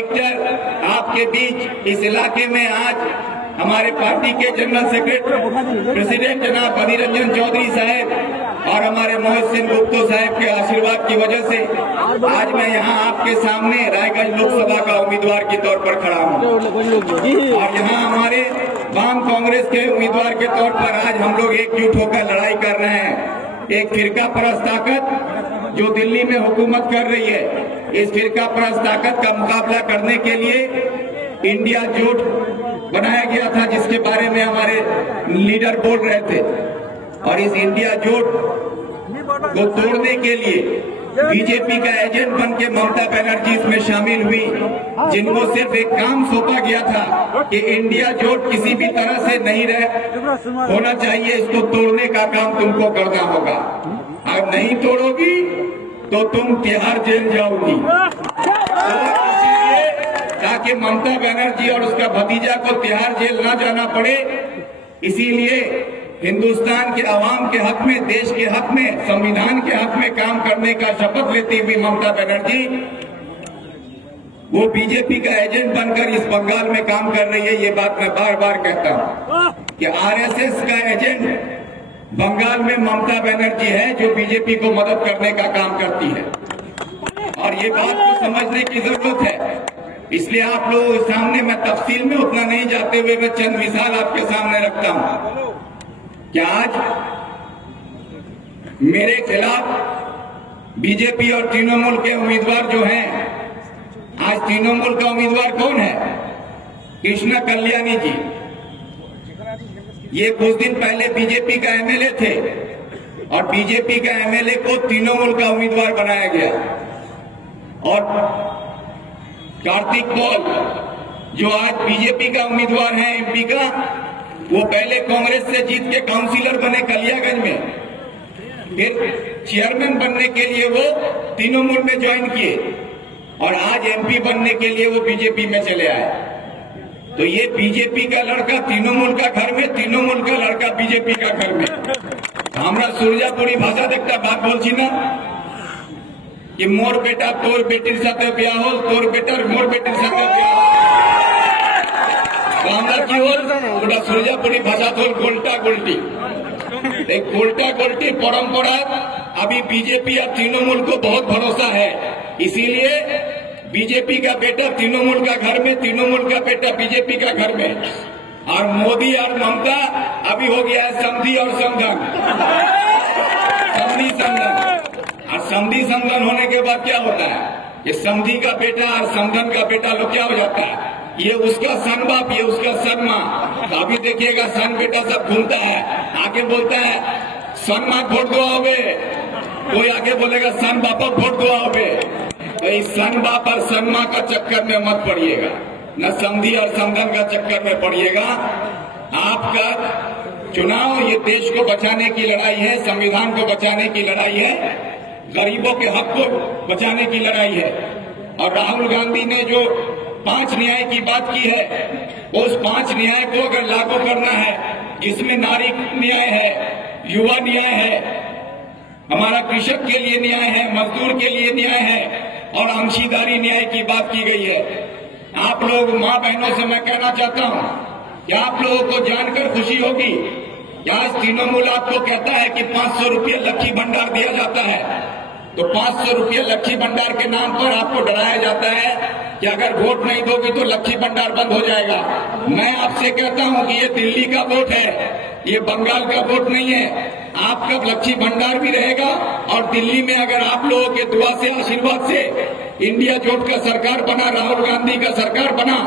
आपके बीच इस इलाके में आज हमारे पार्टी के जनरल सेक्रेटरी प्रेसिडेंट जनाब अधीर रंजन चौधरी साहब और हमारे मोहित सिंह गुप्तो साहब के आशीर्वाद की वजह से आज मैं यहाँ आपके सामने रायगंज लोकसभा का उम्मीदवार के तौर पर खड़ा हूँ और यहाँ हमारे वाम कांग्रेस के उम्मीदवार के तौर पर आज हम लोग एकजुट होकर लड़ाई कर रहे हैं। एक फिरका परस्त ताकत जो दिल्ली में हुकूमत कर रही है, इस फिरका परस्त ताकत का मुकाबला करने के लिए इंडिया जोट बनाया गया था, जिसके बारे में हमारे लीडर बोल रहे थे। और इस इंडिया जोट को तोड़ने के लिए बीजेपी का एजेंट बन के ममता बनर्जी इसमें शामिल हुई, जिनको सिर्फ एक काम सौंपा गया था कि इंडिया जोट किसी भी तरह से नहीं होना चाहिए, इसको तोड़ने का काम तुमको करना होगा। अगर नहीं तोड़ोगी तो तुम तिहाड़ जेल जाओगी। ताकि ममता बनर्जी और उसका भतीजा को तिहाड़ जेल ना जाना पड़े, इसीलिए हिंदुस्तान के आवाम के हक में, देश के हक में, संविधान के हक में काम करने का शपथ लेती हुई ममता बनर्जी वो बीजेपी का एजेंट बनकर इस बंगाल में काम कर रही है। ये बात मैं बार बार कहता हूँ कि आरएसएस का एजेंट बंगाल में ममता बनर्जी है, जो बीजेपी को मदद करने का काम करती है। और ये बात को समझने की जरूरत है। इसलिए आप लोगों के सामने मैं तफसील में उतना नहीं जाते हुए मैं चंद मिसाल आपके सामने रखता हूं कि आज मेरे खिलाफ बीजेपी और तृणमूल के उम्मीदवार जो हैं, आज तृणमूल का उम्मीदवार कौन है? कृष्णा कल्याणी जी। ये कुछ दिन पहले बीजेपी का एमएलए थे और बीजेपी का एमएलए को तृणमूल का उम्मीदवार बनाया गया। और कार्तिक पॉल जो आज बीजेपी का उम्मीदवार है एमपी का, वो पहले कांग्रेस से जीत के काउंसिलर बने कलियागंज में, फिर चेयरमैन बनने के लिए वो तृणमूल में ज्वाइन किए और आज एमपी बनने के लिए वो बीजेपी में चले आए। तो ये बीजेपी का लड़का तृणमूल का घर में, तृणमूल का लड़का बीजेपी का घर में। हमरा सुरजापुरी भाषा देखता बात बोलছি ना कि मोर बेटा तोर बेटीर साथे ब्याह हो, तोर बेटार मोर बेटीर साथे ब्याह हो। আমরা কি হল ওটা सुरजापुरी भाषा तो गोल्टा गोल्टी। गोल्टा गोल्टी परंपरा अभी बीजेपी और तृणमूल को बहुत भरोसा है, इसीलिए बीजेपी का बेटा तृणमूल का घर में, तृणमूल का बेटा बीजेपी का घर में। और मोदी और ममता अभी हो गया है समधी और समधन, समधी समधन। और समधी समधन होने के बाद क्या होता है कि समधी का बेटा और समधन का बेटा लोग क्या हो जाता है, ये उसका सन बाप, ये उसका सन माँ। तो अभी देखिएगा सन बेटा सब घूमता है, आगे बोलता है सन माँ वोट दो आओगे, कोई आगे बोलेगा सन बापा वोट दो आओगे। तो इस सन बाप और सन माँ का चक्कर में मत पड़िएगा, न समधी और समधन का चक्कर में पड़िएगा। आपका चुनाव ये देश को बचाने की लड़ाई है, संविधान को बचाने की लड़ाई है, गरीबों के हक को बचाने की लड़ाई है। और राहुल गांधी ने जो 5 न्याय की बात की है, उस 5 न्याय को अगर लागू करना है, जिसमें नारी न्याय है, युवा न्याय है, हमारा कृषक के लिए न्याय है, मजदूर के लिए न्याय है और अंशीदारी न्याय की बात की गई है। आप लोग माँ बहनों से मैं कहना चाहता हूँ कि आप लोगों को जानकर खुशी होगी कि आज तृणमूल आपको कहता है कि 500 रुपये लक्ष्मी भंडार दिया जाता है। तो 500 रुपये लक्ष्मी भंडार के नाम पर आपको डराया जाता है कि अगर वोट नहीं दोगे तो लक्ष्मी भंडार बंद हो जाएगा। मैं आपसे कहता हूं कि ये दिल्ली का वोट है, ये बंगाल का वोट नहीं है। आपका लक्ष्मी भंडार भी रहेगा और दिल्ली में अगर आप लोगों के दुआ से, आशीर्वाद से इंडिया जोट का सरकार बना, राहुल गांधी का सरकार बना,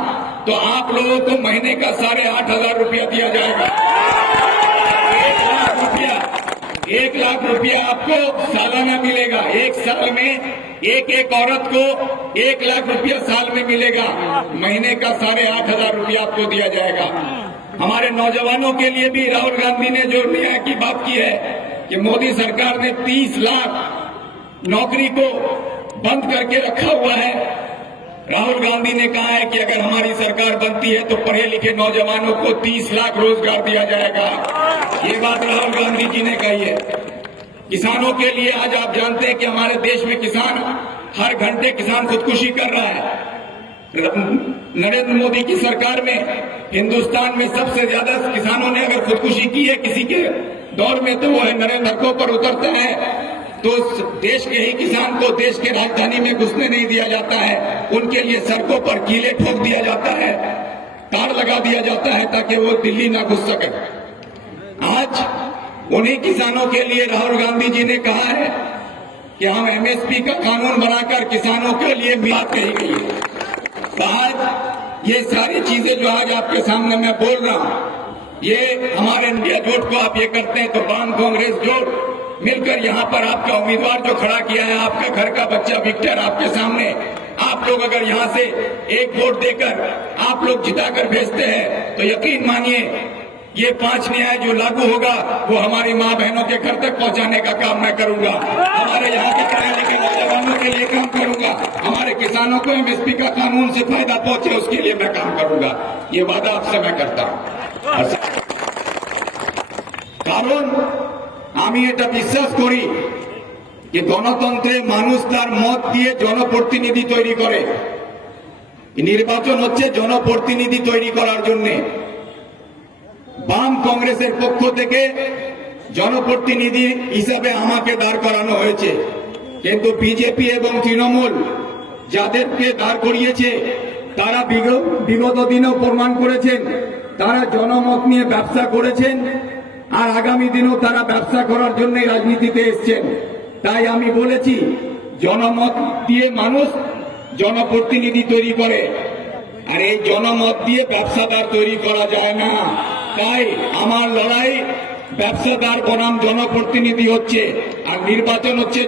तो आप लोगों को महीने का 8,500 रुपया दिया जाएगा। 1 लाख रुपया आपको सालाना मिलेगा। एक साल में एक औरत को 1 लाख रुपया साल में मिलेगा। महीने का 8,500 रुपया आपको दिया जाएगा। हमारे नौजवानों के लिए भी राहुल गांधी ने जो न्याय की बात की है कि मोदी सरकार ने 30 लाख नौकरी को बंद करके रखा हुआ है। राहुल गांधी ने कहा है कि अगर हमारी सरकार बनती है तो पढ़े लिखे नौजवानों को 30 लाख रोजगार दिया जाएगा। ये बात राहुल गांधी जी ने कही है। किसानों के लिए आज आप जानते हैं कि हमारे देश में किसान हर घंटे किसान खुदकुशी कर रहा है। नरेंद्र मोदी की सरकार में हिंदुस्तान में सबसे ज्यादा किसानों ने अगर खुदकुशी की है किसी के दौर में, तो वो है नरेंद्र सड़कों पर उतरते हैं तो देश के ही किसान को देश के राजधानी में घुसने नहीं दिया जाता है, उनके लिए सड़कों पर कीले ठोक दिया जाता है, तार लगा दिया जाता है ताकि वो दिल्ली ना घुस सके। आज उन्हीं किसानों के लिए राहुल गांधी जी ने कहा है कि हम एमएसपी का कानून बनाकर किसानों के लिए बात कही गई है। तो आज ये सारी चीजें जो आज आपके सामने मैं बोल रहा हूं, ये हमारे इंडिया जोट को आप ये करते हैं तो वाम कांग्रेस जोट मिलकर यहाँ पर आपका उम्मीदवार जो खड़ा किया है, आपका घर का बच्चा विक्टर आपके सामने, आप लोग अगर यहाँ से एक वोट देकर आप लोग जिताकर भेजते हैं तो यकीन मानिए ये 5 न्याय जो लागू होगा वो हमारी माँ बहनों के घर तक पहुँचाने का काम मैं करूंगा, हमारे यहाँ के पढ़े लिखे नौजवानों के लिए काम करूंगा, हमारे किसानों को एमएसपी का कानून से फायदा पहुंचे उसके लिए मैं काम करूंगा। ये वादा आपसे मैं करता हूँ। কারণ আমি এটা বিশ্বাস করি যে গণতন্ত্রে মানুষ তার মত দিয়ে জনপ্রতিনিধি তৈরি করে। নির্বাচন হচ্ছে জনপ্রতিনিধি তৈরি করার জন্য। বাম কংগ্রেসের পক্ষ থেকে জনপ্রতিনিধি হিসাবে আমাকে দাঁড় করানো হয়েছে, কিন্তু বিজেপি এবং তৃণমূল যাদেরকে দাঁড় করিয়েছে তারা বিগত দিনেও প্রমাণ করেছেন তারা জনমত নিয়ে ব্যবসা করেছেন আর আগামী দিনেও তারা ব্যবসা করার জন্য রাজনীতিতে এসেছেন। তাই আমি বলেছি জনমত দিয়ে মানুষ জনপ্রতিনিধি তৈরি করে, আর এই জনমত দিয়ে ব্যবসাদার তৈরি করা যায় না। তাই আমার লড়াই ব্যবসাদার বনাম জনপ্রতিনিধি হচ্ছে, আর নির্বাচন হচ্ছে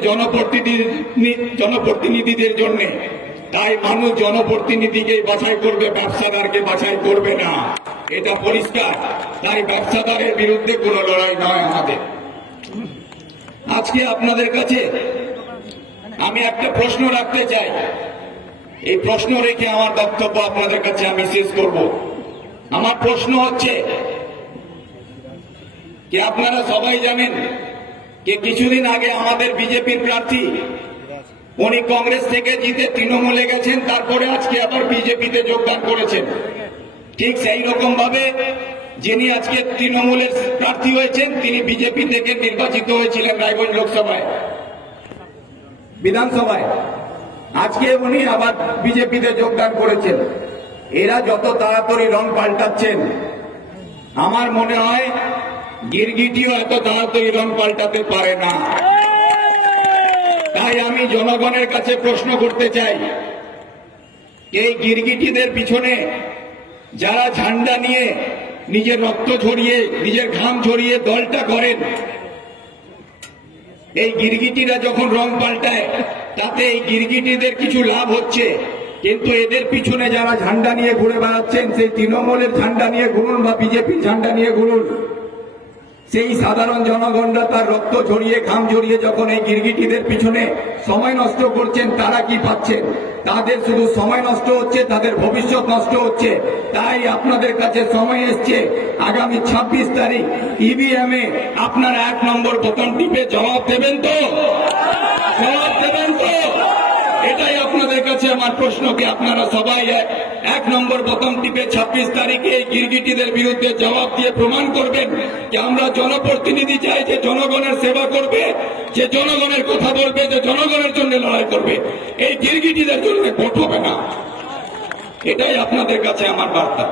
জনপ্রতিনিধিদের জন্য। তাই মানুষ জনপ্রতিনিধিকে বাছাই করবে, ব্যবসাদারকে বাছাই করবে না, এটা পরিষ্কার। তাই ব্যবসাদারের বিরুদ্ধে কোনো লড়াই নয় আমাদের। আজকে আপনাদের কাছে আমি একটা প্রশ্ন রাখতে চাই, এই প্রশ্ন রেখে আমার বক্তব্য আপনাদের কাছে আমি শেষ করব। আমার প্রশ্ন হচ্ছে কি আপনারা সবাই জানেন যে কিছুদিন আগে আমাদের বিজেপির প্রার্থী উনি কংগ্রেস থেকে জিতে তৃণমূলে গেছেন, তারপরে আজকে আবার বিজেপিতে যোগদান করেছেন। ঠিক সেই রকম ভাবে যিনি আজকে তৃণমূলের প্রার্থী হয়েছেন তিনি বিজেপি থেকে নির্বাচিত হয়েছিলেন রায়গঞ্জ লোকসভায় বিধানসভায়, আজকে উনি আবার বিজেপিতে যোগদান করেছেন। এরা যত তাড়াতাড়ি রং পাল্টাচ্ছেন আমার মনে হয় গিরগিটিও এত তাড়াতাড়ি রং পাল্টাতে পারে না। তাই আমি জনগণের কাছে প্রশ্ন করতে চাই, এই গিরগিটিদের পিছনে যারা ঝান্ডা নিয়ে নিজের রক্ত ঝরিয়ে নিজের ঘাম ঝরিয়ে দলটা করেন, এই গিরগিটিরা যখন রং পাল্টায় তাতে এই গিরগিটিদের কিছু লাভ হচ্ছে, কিন্তু এদের পিছনে যারা ঝান্ডা নিয়ে ঘুরে বেড়াচ্ছেন, সেই তৃণমূলের ঝান্ডা নিয়ে ঘুরুন বা বিজেপির ঝান্ডা নিয়ে ঘুরুন, সেই সাধারণ জনগণরা তার রক্ত ঝরিয়ে ঘাম ঝরিয়ে যখন এই গিরগিটিদের পিছনে সময় নষ্ট করছেন, তারা কি পাচ্ছেন? তাদের শুধু সময় নষ্ট হচ্ছে, তাদের ভবিষ্যৎ নষ্ট হচ্ছে। তাই আপনাদের কাছে সময় এসছে, আগামী 26 তারিখ ইভিএম এ আপনারা 1 নম্বর বোতাম টিপে জবাব দেবেন তো? জবাব দেবেন তো? এটাই আপনাদের কাছে আমার প্রশ্ন, কি আপনারা সবাই 1 নম্বর বোতাম টিপে 26 তারিখে এই গিরগিটিদের বিরুদ্ধে জবাব দিয়ে প্রমাণ করবেন যে আমরা জনপ্রতিনিধি চাই, যে জনগণের সেবা করবে, যে জনগণের কথা বলবে, যে জনগণের জন্য লড়াই করবে, এই গিরগিটিদের জন্য ভোট হবে না। এটাই আপনাদের কাছে আমার বার্তা।